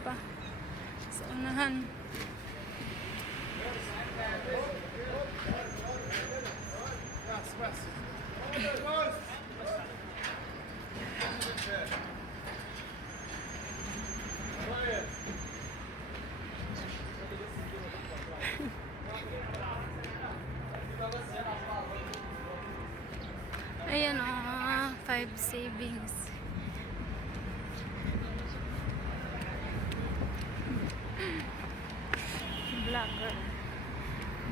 pa sa unahan. Ayan o, 5 savings. Vlogger.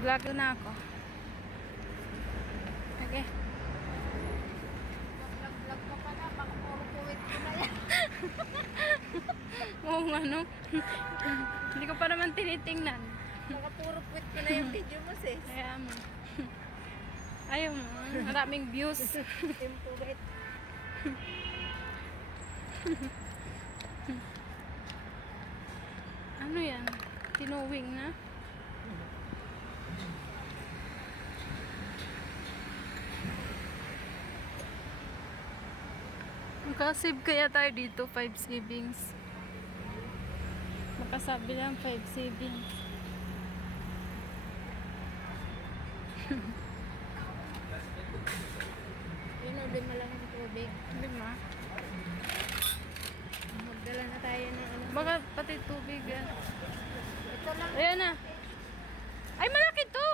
Vlogger na ako. Okay. Vlog ka pa na, baka puro kuwit ko na yan. Oo nga no. Hindi ko pa naman tinitingnan. Baka puro kuwit ko na yung video mo, sis. Kaya mo. Ayaw mo. Maraming views. Yung kuwit. Ano yan? Tinuwing na? Makasave kaya tayo dito, 5 savings. Makasabi lang 5 savings. Inubi mo lang yung tubig. Hindi ma. Magdala na tayo ng ano. Baka pati tubig yan. Ito lang. Ayan na. Ay, malaki to!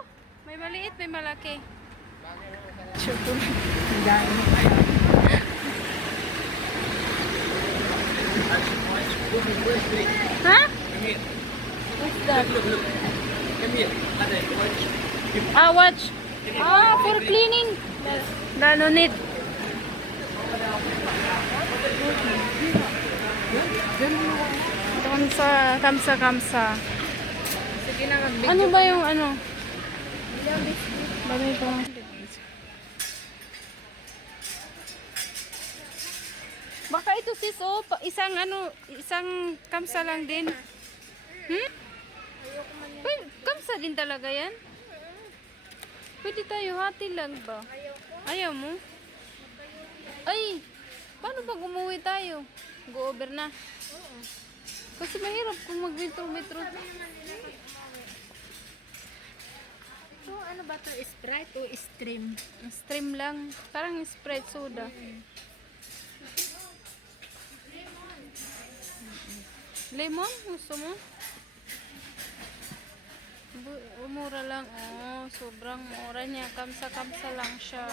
May maliit, may malaki. Sure po. Ha? What's that? Ah, watch. Ah, for cleaning. No need. Kamsa. Sige na, mag-video. Ano ba yung ano? Dami pa. Baka ito sis, oh, isang kamsa lang din. Ayoko man yan. Pwede, kamsa din talaga yan? Pwede tayo, hati lang ba? Ayoko. Ayaw mo? Ay, paano pag umuwi tayo? Go over na. Oo. Kasi mahirap kung mag-metro. So, ano ba ito? Sprite o stream? Stream lang. Parang Sprite soda. Lemon? Gusto mo? Mura lang. Oh, sobrang mura niya. Kamsa-kamsa lang siya.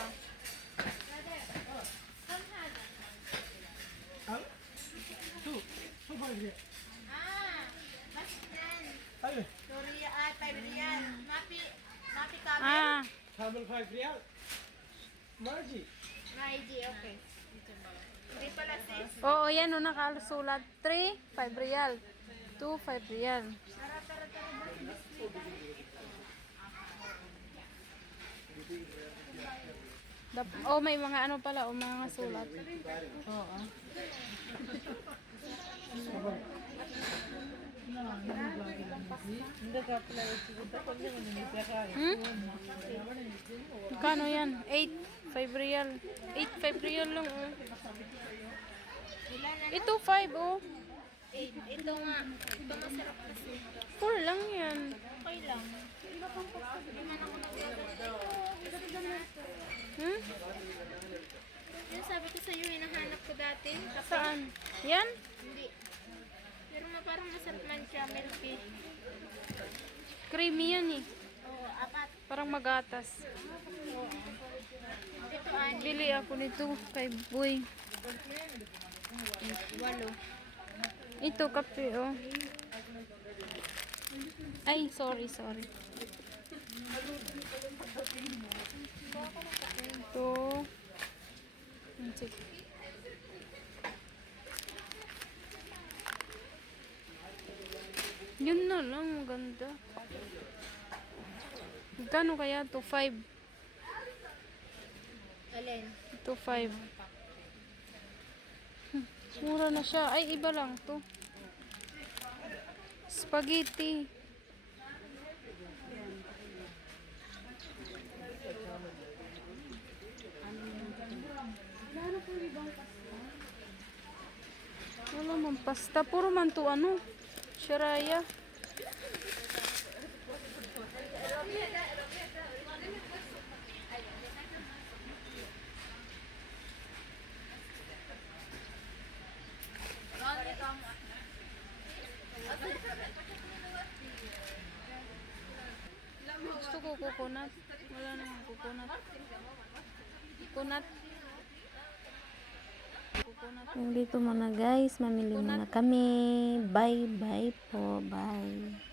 Sorry, 5 real. Mapi kami. Ah, Camel 5 real. Margie. Maiji, okay. Hindi pala sis. oo, yan o, nakasulat. 3, 5 real. 2, 5 real. Oh, may mga ano pala, o mga sulat. Oo. Kano yan? 8, 5 real. 8, 5 real lang, oh. Ito, 5, oh. Ito nga. Ito masarap kasi. 4 lang yan. Okay lang. Hindi man ako nagdadala. Hmm? Yung sabi ko sa'yo, hinahanap ko dati. Tapos, Saan? Yan? hindi. Pero parang masarap man siya, milky. Creamy yan eh. Oo, 4. Parang magatas. Ito, 6. Bili ako nito kay Boy. 8. Ito, kape, oh. Ay, sorry. Ito. Yun na lang, maganda. Magkano kaya ito? 5. Alin? Ito 5. Mura na siya. Ay, iba lang to. Spaghetti. Wala man pasta. Puro man to ano. Si Raya. Gusto ko coconut. Wala namang coconut. Coconut. Coconut. Dito muna guys, mamili muna kami. Bye bye po, bye.